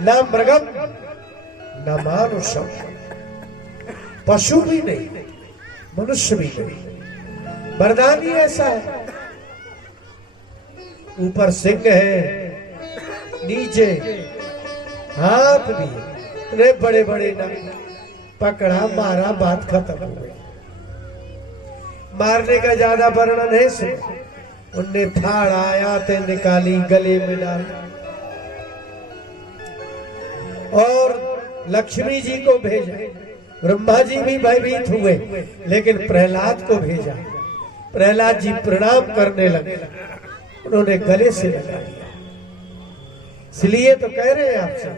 ना मृगम न मानुषम, पशु भी नहीं मनुष्य भी नहीं। वरदान ही ऐसा है, ऊपर सिंह है, नीचे हाथ भी, इतने बड़े बड़े ना, पकड़ा मारा बात खत्म हो गई। मारने का ज्यादा वर्णन है सुन। उनने फाड़ आयाते निकाली, गले में डाली और लक्ष्मी जी को भेजा। ब्रह्मा जी भी भयभीत हुए, लेकिन प्रहलाद को भेजा। प्रहलाद जी प्रणाम करने लगे, उन्होंने गले से लगा लिया। इसलिए तो कह रहे हैं आपसे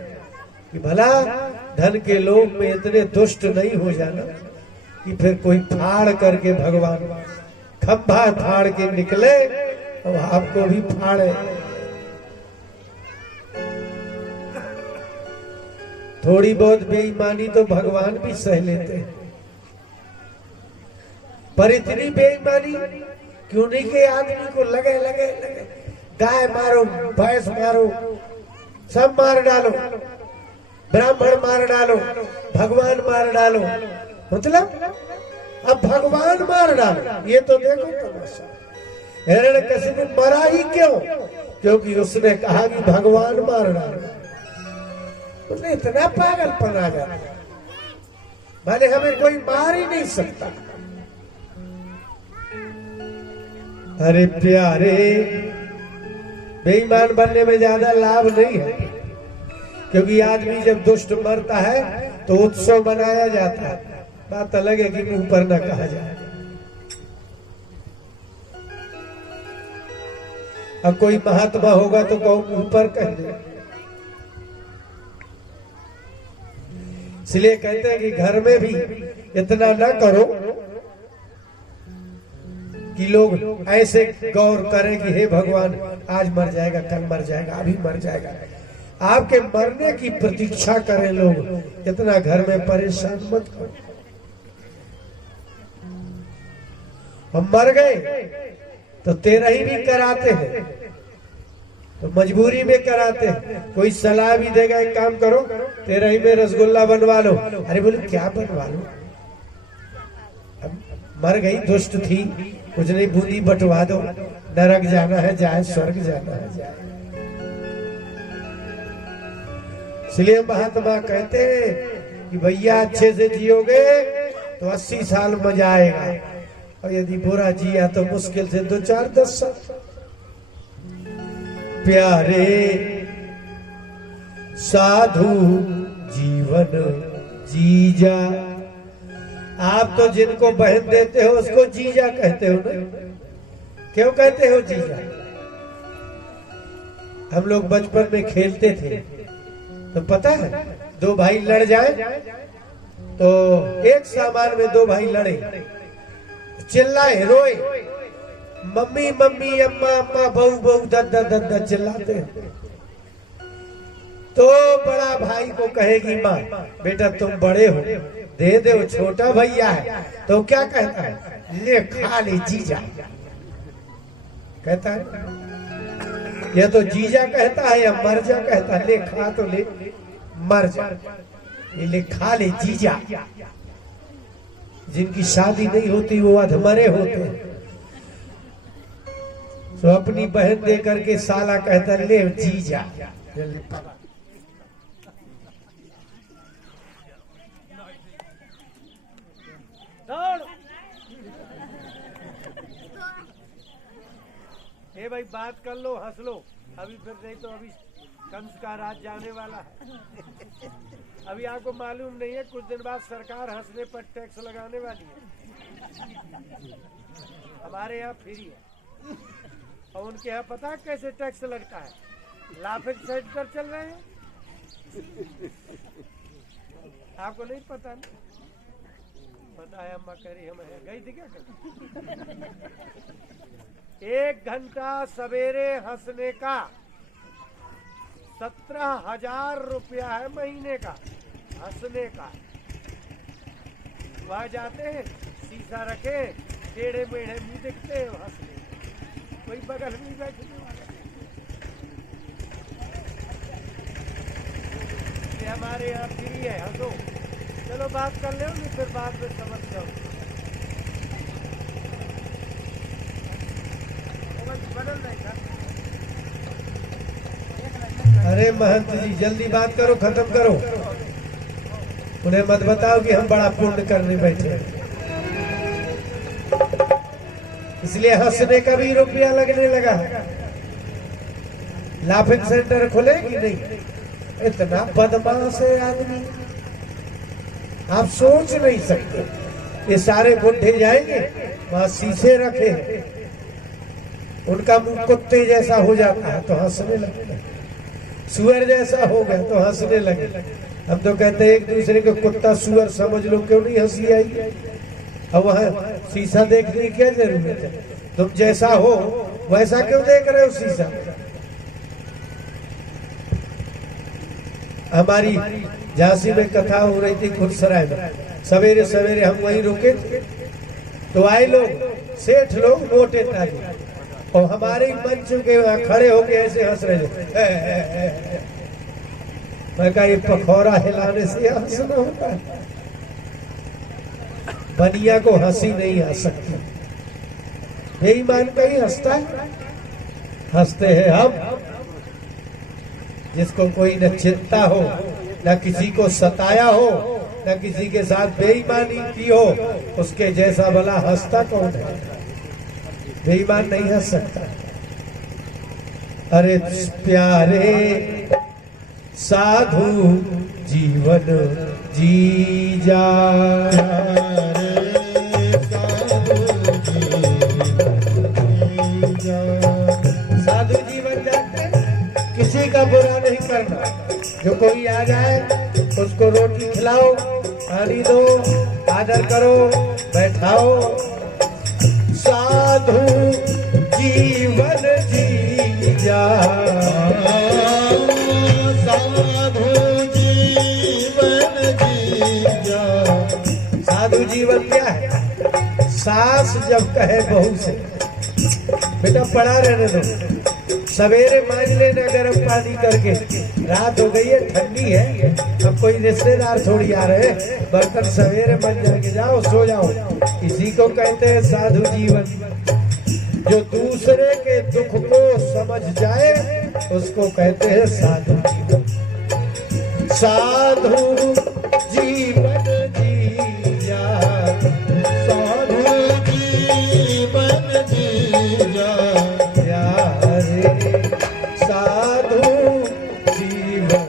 कि भला धन के लोभ में इतने दुष्ट नहीं हो जाना कि फिर कोई फाड़ करके भगवान खंभा फाड़ के निकले और आपको भी फाड़े। थोड़ी बहुत बेईमानी तो भगवान भी सह लेते हैं, पर इतनी बेईमानी क्यों नहीं कि आदमी को लगे लगे लगे गाय मारो, भैंस मारो, सब मार डालो, ब्राह्मण मार डालो, भगवान मार डालो। मतलब अब भगवान मार डालो, ये तो देखो तमाशा। हिरण्यकशिपु मरा ही क्यों? क्योंकि उसने कहा कि भगवान मार डालो। उसने इतना पागलपन आ जाता, भले हमें कोई मार ही नहीं सकता। अरे प्यारे, बेईमान बनने में ज्यादा लाभ नहीं है, क्योंकि आदमी जब दुष्ट मरता है तो उत्सव मनाया जाता है। बात अलग है कि मुंह पर न कहा जाए। अब कोई महात्मा होगा तो कहो मुंह पर कह दे। इसलिए कहते हैं कि घर में भी इतना न करो कि लोग ऐसे गौर करें कि हे भगवान आज मर जाएगा, कल मर जाएगा, अभी मर जाएगा। आपके मरने की प्रतीक्षा करें लोग, इतना घर में परेशान मत करो। हम मर गए तो तेरा ही भी कराते हैं, तो मजबूरी में कराते हैं। कोई सलाह भी देगा एक काम करो, तेरा ही में रसगुल्ला बनवा लो। अरे बोले क्या बनवा लो, अब मर गई, दुष्ट थी, कुछ नहीं, बूंदी बंटवा दो, नरक जाना है जाए, स्वर्ग जाना है जाए। इसलिए महात्मा कहते हैं कि भैया अच्छे से जियोगे तो 80 साल मजा आएगा, और यदि बुरा जिया तो मुश्किल से 2 4 10 साल। प्यारे साधु जीवन जीजा, आप तो जिनको बहन देते हो उसको जीजा कहते हो ना? क्यों कहते हो जीजा? हम लोग बचपन में खेलते थे तो पता है, 2 भाई लड़ जाए तो एक सामान में 2 भाई लड़े, चिल्लाए, रोए, मम्मी मम्मी, अम्मा अम्मा, बहू बहू, दद्दा दद्दा चिल्लाते हैं। तो बड़ा भाई को कहेगी माँ, बेटा तुम बड़े हो, दे दो, छोटा भैया है। तो क्या कहता है? ले खा ले जीजा, कहता है। यह तो जीजा कहता है या मरजा कहता है? ले खा तो ले, मर जा, ये ले खा ले जीजा। जिनकी शादी नहीं होती वो अधमरे होते हैं, तो अपनी बहन दे करके साला कहता है ले जीजा। ए भाई बात कर लो, हंस लो, अभी फिर नहीं तो अभी कंस का राज जाने वाला है। अभी आपको मालूम नहीं है, कुछ दिन बाद सरकार हंसने पर टैक्स लगाने वाली है। हमारे यहाँ फ्री है, और उनके यहाँ पता है कैसे टैक्स लगता है? लाफिंग सेंटर चल रहे हैं, आपको नहीं पता ना? पता है, अम्मा कह रही हम गई थी क्या कल? 1 घंटा सवेरे हंसने का 17,000 रुपया है महीने का, हंसने का। वहां जाते हैं, शीशा रखे, टेढ़े मेढ़े मुंह दिखते हैं, हंसने, कोई बगल में बैठने वाला। हमारे यहाँ फ्री है, हंसो। चलो बात कर लो, फिर बाद में समझ जाओ। अरे महंत जी जल्दी बात करो, खत्म करो। उन्हें मत बताओ कि हम बड़ा पुण्य करने बैठे हैं, इसलिए हंसने का भी रुपया लगने लगा। लाफिंग सेंटर खुले कि नहीं? इतना बदमाश है आदमी, आप सोच नहीं सकते। ये सारे बुढ़े जाएंगे वहां शीशे रखे, उनका मुंह कुत्ते जैसा हो जाता है तो हंसने लगते, सुअर जैसा हो गया तो हंसने लगे। हम तो कहते हैं एक दूसरे को कुत्ता सुअर समझ लो, क्यों नहीं हंसी आई? अब वह शीशा देखने की क्या जरूरत है? तुम जैसा हो वैसा क्यों देख रहे हो शीशा? हमारी झांसी में कथा हो रही थी खुदसराय में, सवेरे सवेरे हम वहीं रुके तो आए लोग, सेठ लोग मोटे ताजे, और हमारे मंच के वहां खड़े होके ऐसे हंस रहे थे। मैं कहा ये पखौरा हिलाने से हंसना होता है, बनिया को हंसी नहीं आ सकती। बेईमान कहीं हंसता है? हंसते हैं हम जिसको कोई न चिंता हो, न किसी को सताया हो, न किसी के साथ बेईमानी की हो, उसके जैसा भला हंसता कौन है? बेईमान नहीं हंस सकता। अरे प्यारे साधु जीवन जी जा, साधु जीवन जाते, किसी का बुरा नहीं करना। जो कोई आ जाए उसको रोटी खिलाओ, पानी दो, आदर करो, बैठाओ। साधु जीवन जी जा, साधु जीवन जी जा। साधु जीवन क्या है? सास जब कहे बहू से बेटा पड़ा रहने दो, सवेरे मांझ लेना गर्म पानी करके, रात हो गई है ठंडी है, अब कोई रिश्तेदार थोड़ी आ रहे हैं, बर्तन सवेरे बन जाके जाओ, सो जाओ। इसी को कहते हैं साधु जीवन। जो दूसरे के दुख को समझ जाए उसको कहते हैं साधु जीवन। साधु जीवन जी जा, साधु जीवन जी जा, प्यारे साधु जीवन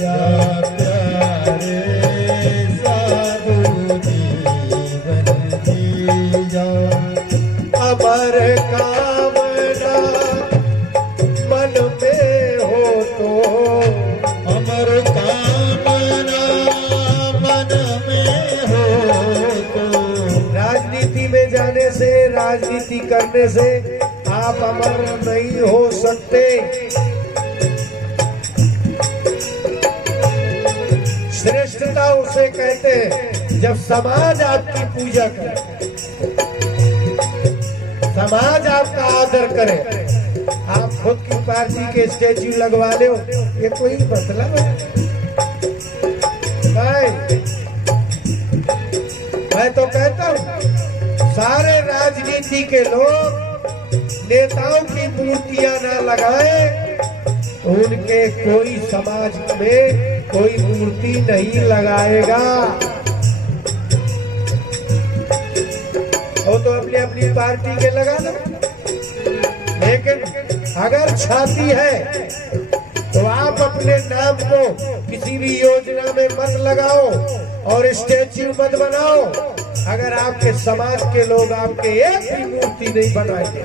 जा, प्यारे साधु जीवन जी जा। अमर कामना मन में हो तो, अमर कामना मन में हो तो। राजनीति में जाने से, राजनीति करने से आप अमर नहीं हो सकते। श्रेष्ठता उसे कहते हैं जब समाज आपकी पूजा करे, समाज आपका आदर करे। आप खुद की पार्टी के स्टैच्यू लगवा लो, ये कोई मतलब है? मैं तो कहता हूँ सारे राजनीति के लोग नेताओं की मूर्तियां ना लगाएं तो उनके कोई समाज में कोई मूर्ति नहीं लगाएगा। वो तो अपनी अपनी पार्टी के लगा दो, लेकिन अगर छाती है तो आप अपने नाम को किसी भी योजना में मत लगाओ और स्टैच्यू मत बनाओ अगर आपके समाज के लोग आपके एक भी मूर्ति नहीं बनाएंगे।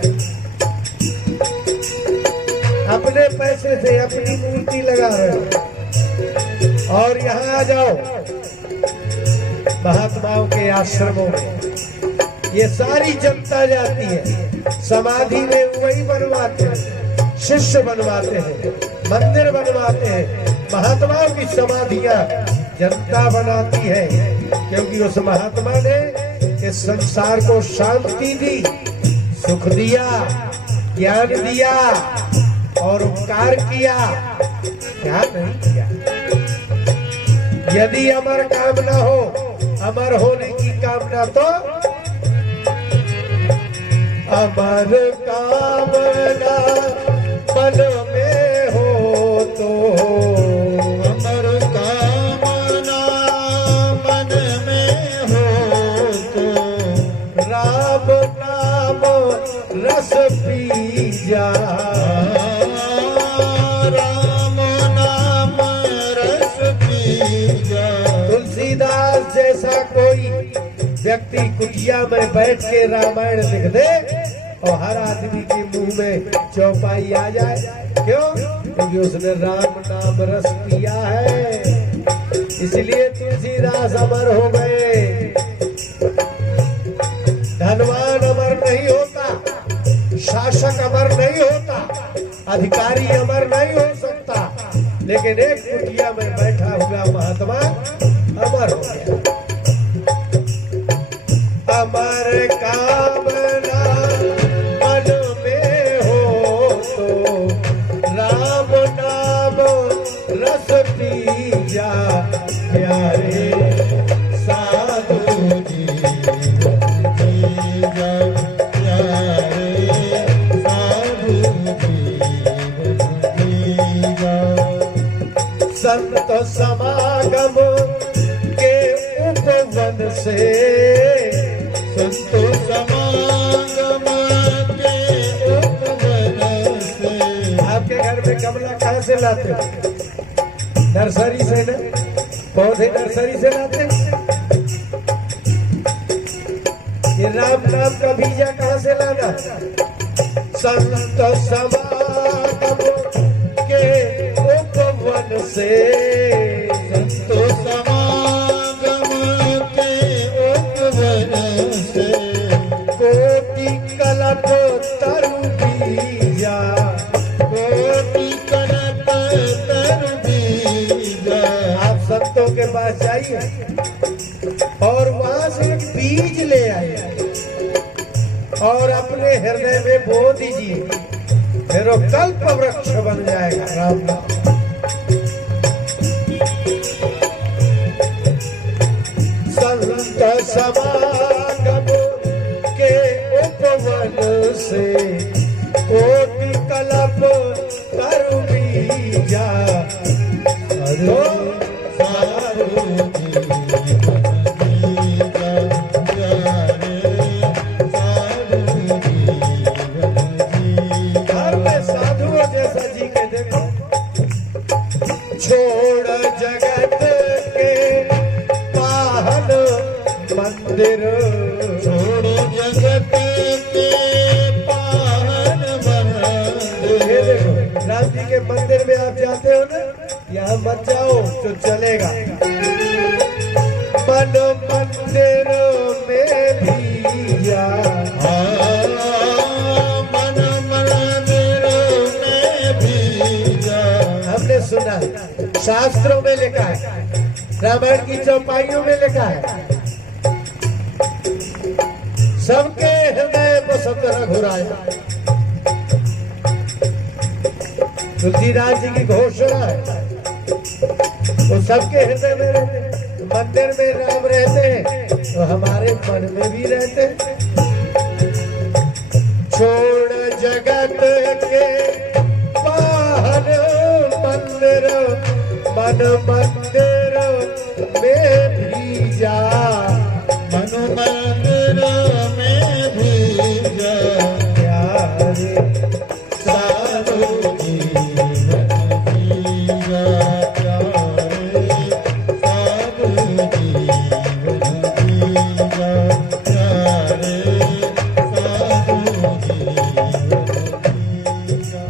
अपने पैसे से अपनी मूर्ति लगा रहे हो। और यहाँ आ जाओ महात्माओं के आश्रमों में, ये सारी जनता जाती है, समाधि में वही बनवाते हैं, शिष्य बनवाते हैं, मंदिर बनवाते हैं। महात्माओं की समाधियां जनता बनाती है, क्योंकि उस महात्मा ने इस संसार को शांति दी, सुख दिया, ज्ञान दिया और उपकार किया। क्या नहीं किया? यदि अमर कामना हो, अमर होने की कामना, तो अमर कामना मन में हो तो, अमर कामना मन में हो तो, राम नाम रस पी जा, राम नाम रस पी जा। तुलसीदास जैसा कोई व्यक्ति कुटिया में बैठ के रामायण लिख दे और हर आदमी के मुंह में चौपाई आ जाए, क्यों? क्योंकि उसने राम नाम रस पिया है, इसलिए तुलसीदास अमर हो गए। धनवान अमर नहीं होता, शासक अमर नहीं होता, अधिकारी अमर नहीं हो सकता, लेकिन एक कुटिया में बैठा हुआ महात्मा अमर हो गया। अमर कामना मन में हो तो, राम नाम रस पी जा, प्यारे साधु जीवन जी जा, प्यारे साधु जीवन जी जा। संत समागम के उपवन से, संतो समागम के उपवन से। आपके घर में गमला कहाँ से लाते हो? नर्सरी से ना? पौधे नर्सरी से लाते हो? ये राम नाम का बीजा कहाँ से लाना? संत समागम के उपवन से, संतो समागम के उपवन से। कोटि कलप तरु बीजा, कोटि कलप तरु बीजा। आप संतों के पास जाइए और वहां से एक बीज ले आइए और अपने हृदय में बो दीजिए, फिर वो कल्प वृक्ष बन जाएगा। राम नाम संत समागम के उपवन से, कोटि कलप तरु बीजा, अरो साधु जीवन जीजा, प्यारे साधु जीवन जीजा। घर में साधुओं जैसा जी के देखो। छोड़ जगत के पाहन मंदिर, छोड़ो जगत के पावन मंदिर। ये देखो राम जी के मंदिर में आप जाते हो ना, यहाँ मत जाओ तो चलेगा। मन मंदिर में भी जा, मन मंदिर में भी जा। हमने सुना शास्त्रों में लिखा है, रामायण की चौपाइयों में लिखा है, सबके हृदय को सतरा घुराया। तुलसीदास जी की घोषणा है, वो सबके हृदय में रहते। मंदिर में राम रहते हैं तो हमारे मन में भी रहते। छोड़ जगत के पाहन मंदिर, मन मंदिर में भी जा, मन मंदिर में भी जा। प्यारे साधु जीवन जीजा, प्यारे साधु जीवन जीजा, प्यारे साधु जीवन जीजा।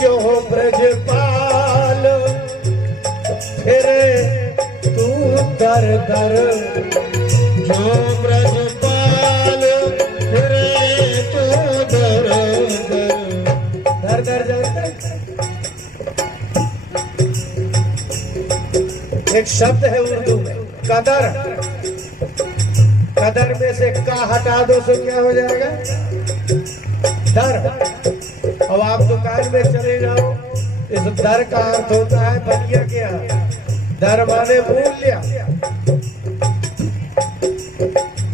जो ब्रजपाल फिरे तू दर दर, जो ब्रजपाल फिरे तो दर दर। दर दर जानते? एक शब्द है उर्दू में कदर, कदर में से का हटा दो तो क्या हो जाएगा? दर। अब आप दुकान में चले जाओ, इस दर का अर्थ होता है बनिया के यहाँ। दर माने मूल्य,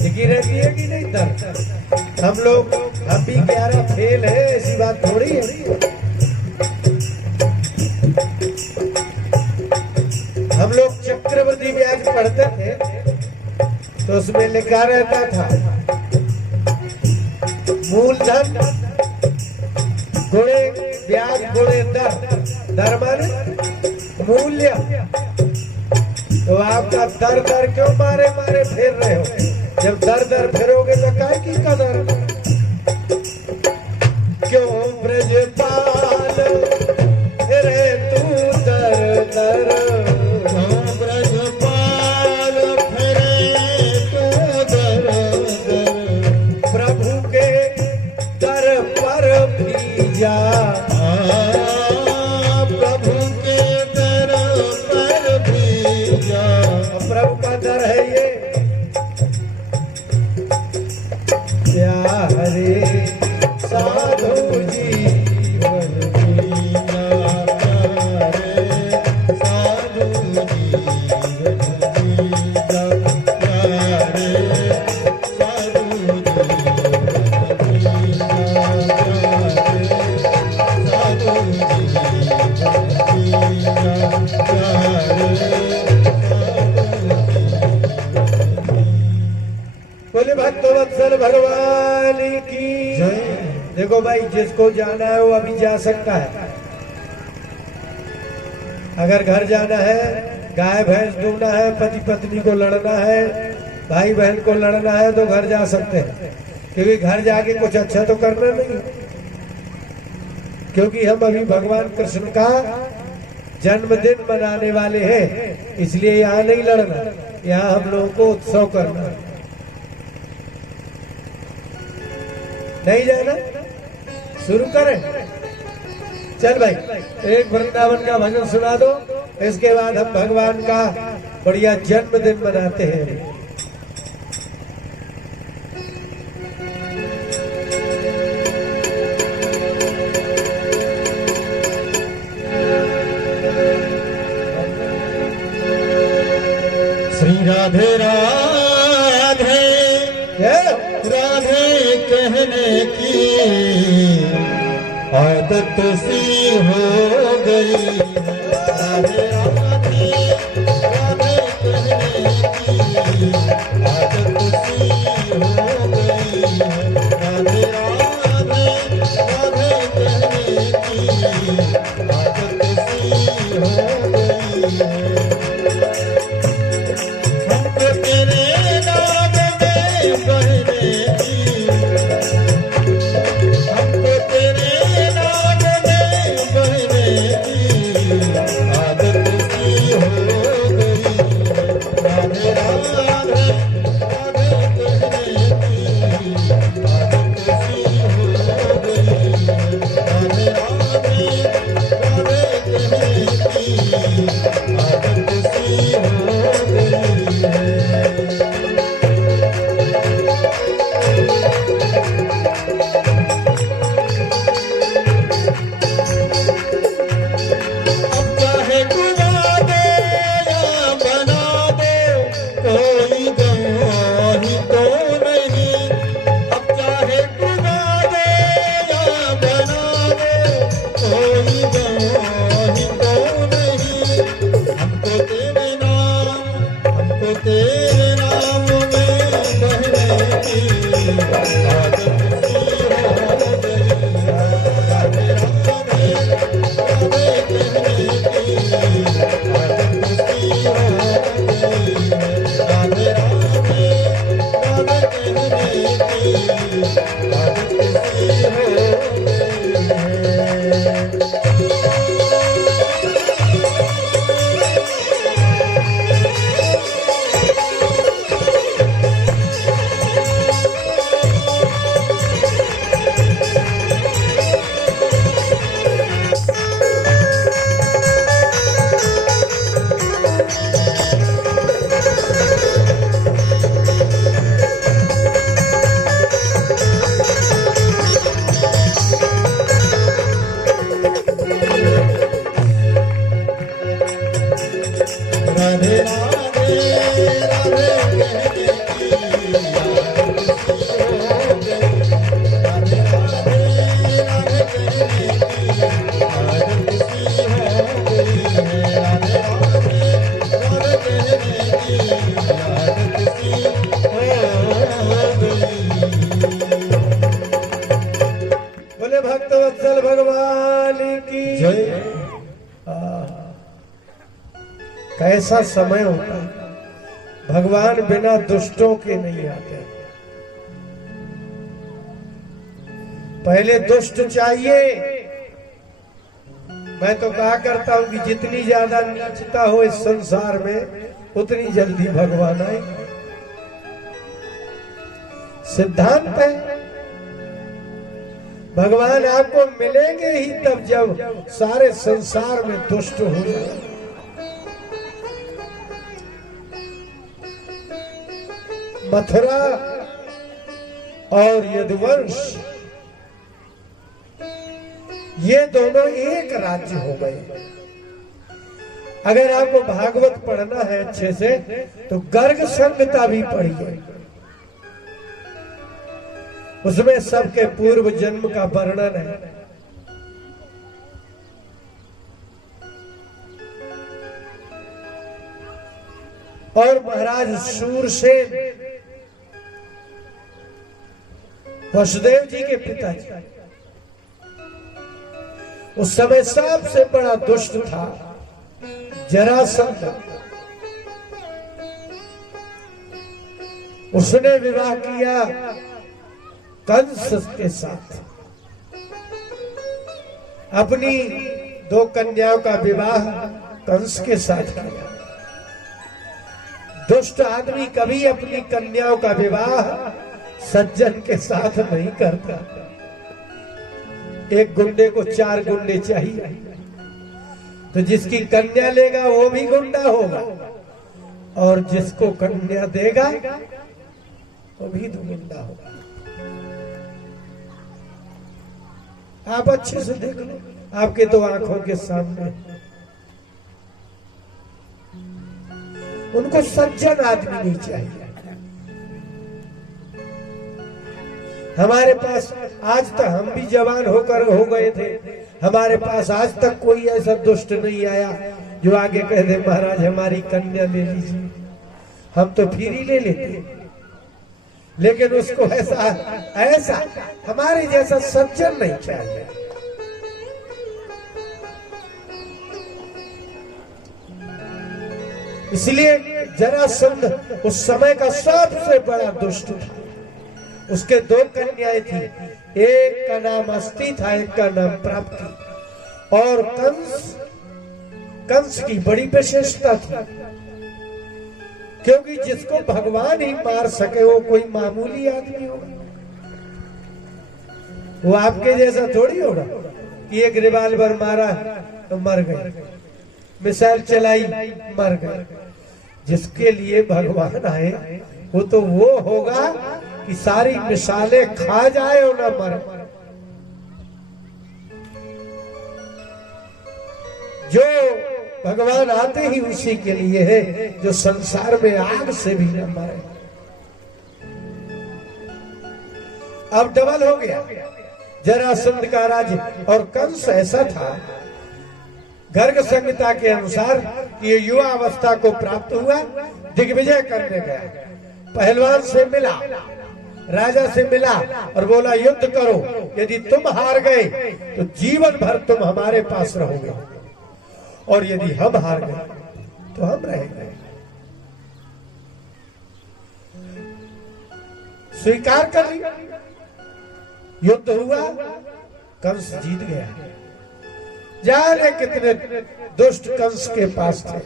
लिखी रहती है कि नहीं दर। हम भी 11 फेल है, ऐसी बात थोड़ी है। हम लोग चक्रवृद्धि ब्याज पढ़ते थे तो उसमें लिखा रहता था मूलधन गुणे ब्याज गुणे दर, दर माने मूल्य। तो आपका दर दर क्यों मारे मारे फिर रहे हो? जब दर दर फिरोगे तो काय की कदर। क्यों ब्रजपाल फिरे तू दर दर, क्यों ब्रजपाल फिरे तू दर दर, प्रभु के दर पर भी जा। प्रभु के दर पर भी जा। प्रभु का दर है ये प्यारे साधु जीवन जीना प्यारे साधु जीवन जीना प्यारे साधु जीवन जीना प्यारे साधु जीवन जीना प्यारे। बोले भक्तवत्सल भगवान की जय। देखो भाई, जिसको जाना है वो अभी जा सकता है। अगर घर जाना है, गाय भैंस दूना है, पति पत्नी को लड़ना है, भाई बहन को लड़ना है तो घर जा सकते हैं, क्योंकि घर जाके कुछ अच्छा तो करना नहीं है। क्योंकि हम अभी भगवान कृष्ण का जन्मदिन मनाने वाले हैं, इसलिए यहाँ नहीं लड़ना, यहाँ हम लोगों को उत्सव करना है। नहीं जाना, शुरू करें। चल भाई, एक वृंदावन का भजन सुना दो, इसके बाद हम भगवान का बढ़िया जन्मदिन मनाते हैं। श्री राधे राधे राधे कहने की आदत सी हो गई है। राधे राधे राधे कहने की आदत सी हो गई है। राधे राधे राधे कहने की आदत सी हो गई है। हमको तेरे नाम में बहने की, हमको तेरे नाम में बहने की आदत सी हो गई है। राधे राधे राधे कहने की आदत सी हो गई है। राधे राधे राधे राधे राधे राधे कहने की आदत सी हो गई। राधे राधे राधे कहने की आदत सी हो गई है। राधे राधे राधे कहने की आदत सी हो गई। बोले भक्तवत्सल भगवान की जय। कैसा समय होता है, भगवान बिना दुष्टों के नहीं आते। पहले दुष्ट चाहिए। मैं तो कहा करता हूं कि जितनी ज्यादा नीचता हो इस संसार में उतनी जल्दी भगवान आए। सिद्धांत है। भगवान आपको मिलेंगे ही तब जब सारे संसार में दुष्ट हो जाए। मथुरा और यदुवंश ये दोनों एक राज्य हो गए। अगर आपको भागवत पढ़ना है अच्छे से तो गर्ग संहिता भी पढ़िए। उसमें सबके पूर्व जन्म का वर्णन है। और महाराज शूरसेन वसुदेव जी के पिताजी उस समय सबसे बड़ा दुष्ट था जरासंध। उसने विवाह किया कंस के साथ। अपनी 2 कन्याओं का विवाह कंस के साथ किया। दुष्ट आदमी कभी अपनी कन्याओं का विवाह सज्जन के साथ नहीं करता। एक गुंडे को 4 गुंडे चाहिए, तो जिसकी कन्या लेगा वो भी गुंडा होगा और जिसको कन्या देगा वो भी गुंडा होगा। आप अच्छे से देख लो, आपके तो आंखों के सामने। उनको सज्जन आदमी नहीं चाहिए। हमारे पास आज तक, हम भी जवान होकर हो गए थे, हमारे पास आज तक कोई ऐसा दुष्ट नहीं आया जो आगे कह दे महाराज हमारी कन्या ले लीजिए। हम तो फिर ही ले लेते, लेकिन उसको ऐसा हमारे जैसा सज्जन नहीं चाहिए। इसलिए जरासंध उस समय का सबसे बड़ा दुष्ट था। उसके 2 कन्याएं थी, एक का नाम अस्ति था, एक का नाम प्राप्ति। और कंस की बड़ी विशेषता थी, क्योंकि जिसको भगवान ही मार सके वो कोई मामूली आदमी होगा। वो आपके जैसा थोड़ी होगा कि एक रिवाल्वर मारा तो मर गए, मिसाइल चलाई मर गए। जिसके लिए भगवान आए वो तो वो होगा कि सारी मिसालें खा जाए और न मरे। जो भगवान आते ही उसी के लिए है जो संसार में आग से भी न मरे। अब डबल हो गया जरासंध का राज्य। और कंस ऐसा था, गर्ग संहिता के अनुसार ये युवा अवस्था को प्राप्त हुआ, दिग्विजय करने गया, पहलवान से मिला, राजा से मिला और बोला युद्ध करो, यदि तुम हार गए तो जीवन भर तुम हमारे पास रहोगे, और यदि हम हार गए तो हम रहेंगे। स्वीकार कर लिया, युद्ध हुआ, कंस जीत गया। जाने कितने दुष्ट कंस के पास थे।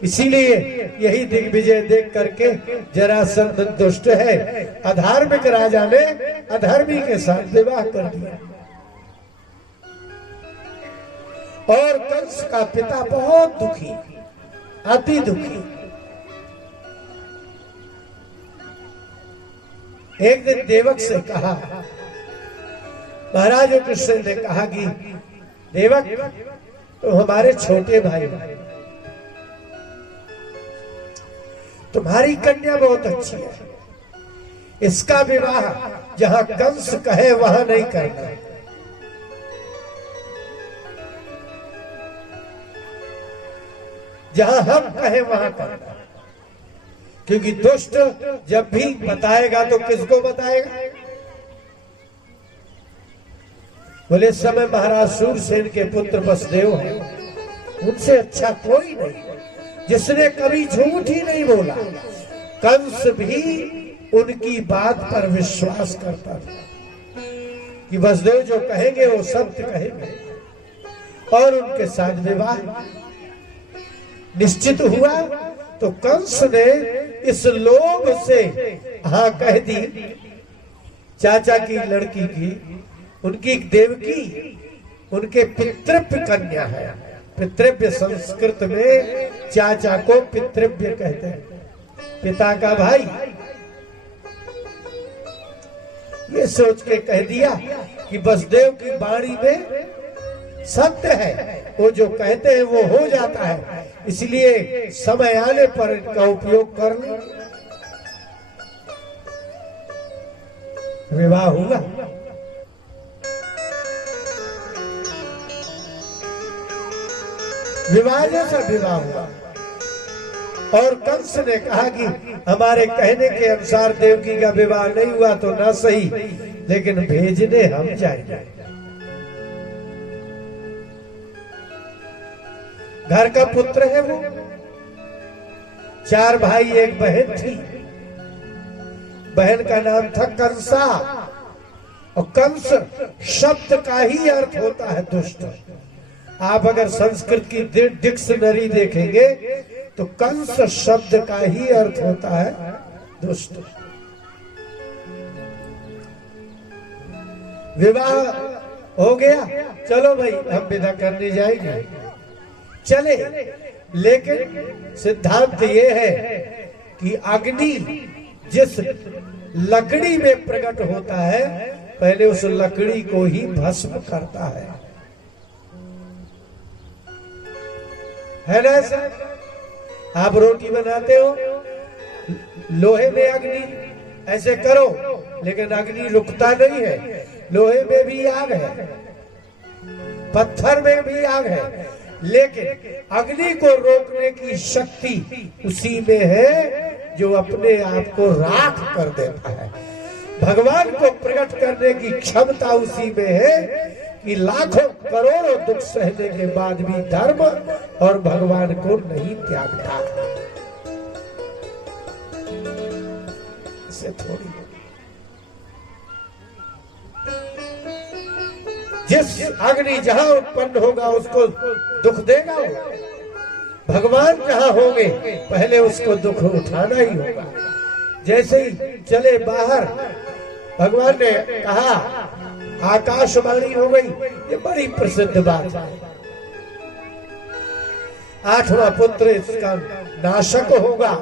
इसीलिए यही दिग्विजय देख करके जरासंध दुष्ट है, अधार्मिक राजा ने अधर्मी के साथ विवाह कर दिया। और कंस का पिता बहुत दुखी, अति दुखी। एक दिन देवक से कहा, महाराज कृष्ण ने कहा कि देवक तो हमारे छोटे भाई, तुम्हारी कन्या बहुत अच्छी है, इसका विवाह जहां कंस कहे वहां नहीं करना। जहां हम कहे वहां करना, क्योंकि दुष्ट जब भी बताएगा तो किसको बताएगा? बोले इस समय महाराज सूरसेन के पुत्र वसुदेव हैं, उनसे अच्छा कोई नहीं, जिसने कभी झूठ ही नहीं बोला। कंस भी उनकी बात पर विश्वास करता था कि वसुदेव जो कहेंगे वो सत्य कहेंगे, और उनके साथ विवाह निश्चित हुआ। तो कंस ने इस लोभ से हाँ कह दी। चाचा की लड़की की, उनकी देवकी उनके पितृव्य कन्या है। पितृव्य संस्कृत में चाचा को पितृव्य कहते हैं, पिता का भाई। ये सोच के कह दिया कि वसुदेव की वाणी में सत्य है, वो जो कहते हैं वो हो जाता है, इसलिए समय आने पर इनका उपयोग कर लो। विवाह हुआ। विवाह जैसा विवाह हुआ, और कंस ने कहा कि हमारे कहने के अनुसार देवकी का विवाह नहीं हुआ तो ना सही, लेकिन भेजने हम जाएंगे। घर का पुत्र है वो, 4 भाई 1 बहन थी। बहन का नाम था कंसा, और कंस शब्द का ही अर्थ होता है दुष्ट। आप अगर संस्कृत की डिक्शनरी देखेंगे तो कंस शब्द का ही अर्थ होता है दुष्ट। विवाह हो गया, चलो भाई हम विदा करने जाएंगे। चले, लेकिन सिद्धांत ये है कि अग्नि जिस लकड़ी में प्रकट होता है, पहले उस लकड़ी को ही भस्म करता है ना सर? आप रोटी बनाते हो, लोहे में अग्नि ऐसे करो, लेकिन अग्नि रुकता नहीं है। लोहे में भी आग है, पत्थर में भी आग है, लेकिन अग्नि को रोकने की शक्ति उसी में है जो अपने आप को राख कर देता है। भगवान को प्रकट करने की क्षमता उसी में है कि लाखों करोड़ों दुख सहने के बाद भी धर्म और भगवान को नहीं त्यागता। इसे थोड़ी जिस अग्नि जहां उत्पन्न होगा उसको दुख देगा वो। भगवान जहां होंगे पहले उसको दुख उठाना ही होगा। जैसे ही चले बाहर, भगवान ने कहा, आकाशवाणी हो गई। ये बड़ी प्रसिद्ध बात है। 8वां पुत्र इसका नाशक होगा।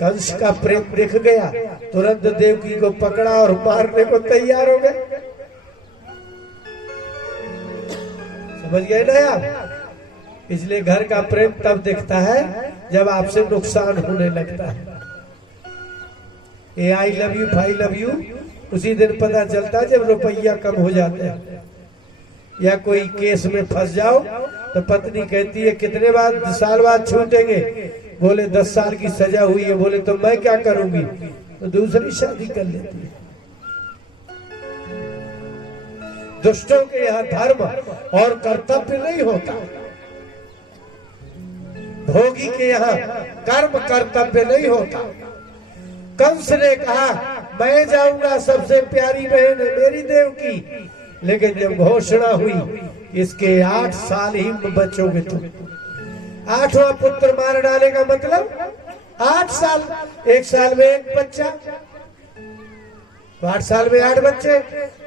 कंस का प्रेम दिख गया, तुरंत देवकी को पकड़ा और मारने को तैयार हो गए। समझ गए ना आप? इसलिए घर का प्रेम तब दिखता है जब आपसे नुकसान होने लगता है। I love you, I love you उसी दिन पता चलता है जब रुपया कम हो जाते हैं। या कोई केस में फंस जाओ तो पत्नी कहती है कितने साल बाद छूटेंगे? बोले 10 साल की सजा हुई है। बोले तो मैं क्या करूंगी? तो दूसरी शादी कर लेती है। दुष्टों के यहाँ धर्म और कर्तव्य नहीं होता। भोगी के यहाँ कर्म कर्तव्य नहीं होता। कंस ने कहा मैं जाऊंगा, सबसे प्यारी बहन है मेरी देवकी, लेकिन जब घोषणा हुई इसके 8 साल ही बचोगे तुम। 8वां पुत्र मार डाले का मतलब 8 साल, 1 साल में 1 बच्चा, 8 साल में 8 बच्चे,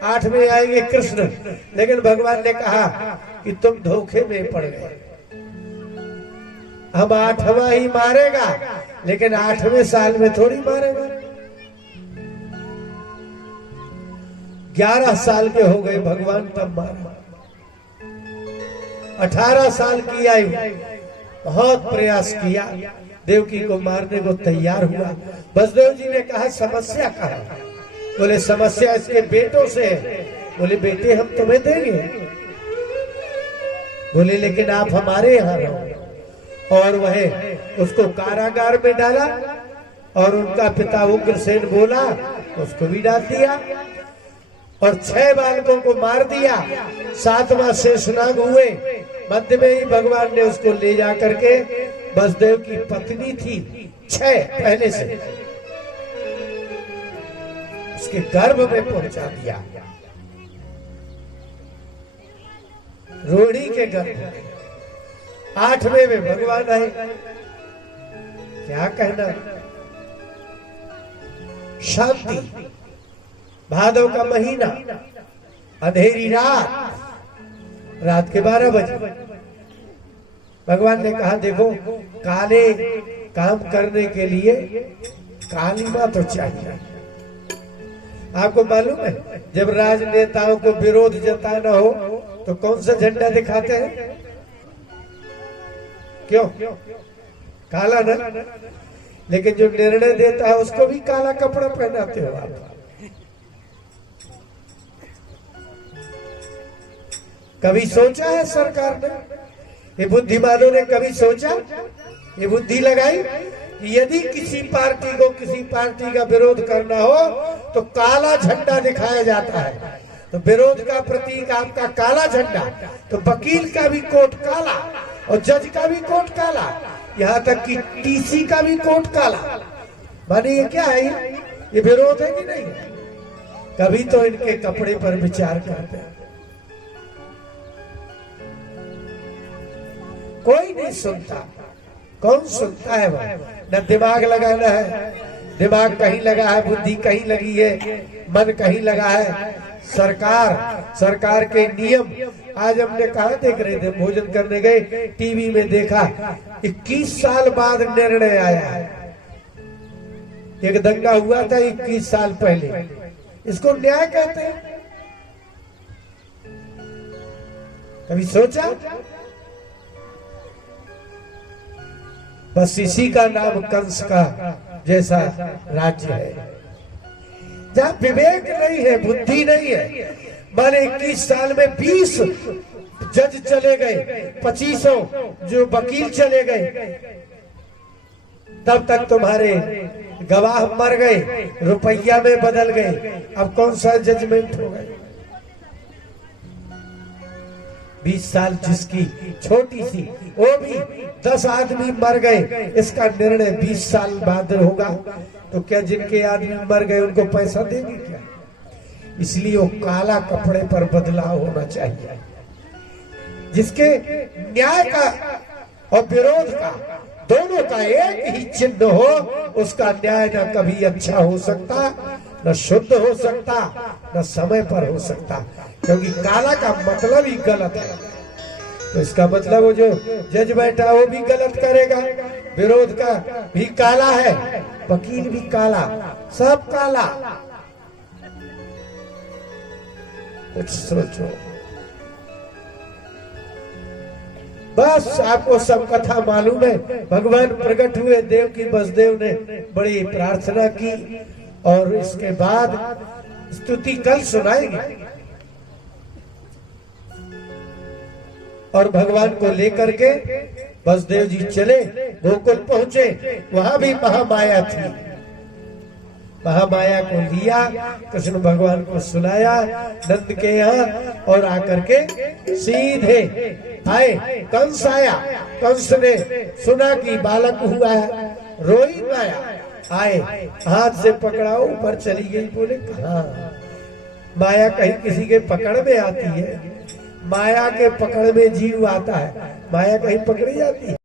8 में आएंगे कृष्ण। लेकिन भगवान ने कहा कि तुम धोखे में पड़ गए। हम 8वां ही मारेगा, लेकिन 8वें साल में थोड़ी मारेगा। 11 साल के हो गए भगवान तब मारा। 18 साल की आयु, बहुत प्रयास किया, देवकी को मारने को तैयार हुआ। वसुदेव जी ने कहा समस्या क्या है? बोले समस्या इसके बेटों से है। बोले बेटे हम तुम्हें देंगे। बोले लेकिन आप हमारे यहाँ रहो। और वह उसको कारागार में डाला और उनका पिता उग्रसेन बोला उसको भी डाल दिया और 6 बालकों को मार दिया। 7वां शेषनाग हुए। मध्य में ही भगवान ने उसको ले जा करके वसुदेव की पत्नी थी 6 पहले से उसके गर्भ में पहुंचा दिया। रोहिणी के गर्भ में 8वें में भगवान आए। क्या कहना, शांति, भादव का महीना, अंधेरी रात के 12 बजे भगवान ने कहा देखो काले काम करने के लिए काली मां तो चाहिए। आपको मालूम है जब राजनेताओं को विरोध जताना हो तो कौन सा झंडा दिखाते हैं? क्यों? काला ना। लेकिन जो निर्णय देता है उसको भी काला कपड़ा पहनाते हो आप। कभी सोचा है सरकार ने, ये बुद्धिमानों ने कभी सोचा, ये बुद्धि लगाई कि यदि किसी पार्टी का विरोध करना हो तो काला झंडा दिखाया जाता है। तो विरोध का प्रतीक आपका काला झंडा, तो वकील का भी कोट काला और जज का भी कोट काला, यहाँ तक कि टीसी का भी कोट काला। माने ये क्या है? ये विरोध है कि नहीं? कभी तो इनके कपड़े पर विचार करते हैं। कोई नहीं सुनता। कौन सुनता है? वह न दिमाग लगाना है, दिमाग कहीं लगा है, बुद्धि कहीं लगी है, मन कहीं लगा है। सरकार के नियम। आज हमने कहा देख रहे थे, भोजन करने गए, टीवी में देखा 21 साल बाद निर्णय आया है। एक दंगा हुआ था 21 साल पहले, इसको न्याय कहते हैं। कभी सोचा? बस इसी का नाम कंस का जैसा राज्य है जहाँ विवेक नहीं है, बुद्धि नहीं है। माने 21 साल में 20 जज चले गए, 25 जो वकील चले गए, तब तक तुम्हारे गवाह मर गए, रुपया में बदल गए। अब कौन सा जजमेंट हो गए? 20 साल जिसकी छोटी सी, वो भी 10 आदमी मर गए, इसका निर्णय 20 साल बाद होगा। तो क्या जिनके आदमी मर गए उनको पैसा देंगे क्या? इसलिए वो काला कपड़े पर बदलाव होना चाहिए। जिसके न्याय का और विरोध का दोनों का एक ही चिन्ह हो, उसका न्याय न कभी अच्छा हो सकता, न शुद्ध हो सकता, न समय पर हो सकता। क्योंकि काला का मतलब ही गलत है। तो इसका मतलब वो जो जज बैठा वो भी गलत करेगा। विरोध का भी काला है, वकील भी काला, सब काला। कुछ सोचो। बस आपको सब कथा मालूम है। भगवान प्रकट हुए, देव की वसुदेव ने बड़ी प्रार्थना की और इसके बाद स्तुति कल सुनाएंगे। और भगवान को लेकर के वसुदेव जी चले, गोकुल पहुंचे। वहां भी महामाया थी। महामाया को लिया, कृष्ण भगवान को सुनाया नंद के यहाँ, और आकर के सीधे आए। कंस आया। कंस ने सुना कि बालक हुआ है, रोई माया। आए, हाथ से पकड़ा, ऊपर चली गई। बोले कहाँ? माया कहीं किसी के पकड़ में आती है? माया के पकड़ में जीव आता है, माया कहीं पकड़ी जाती है?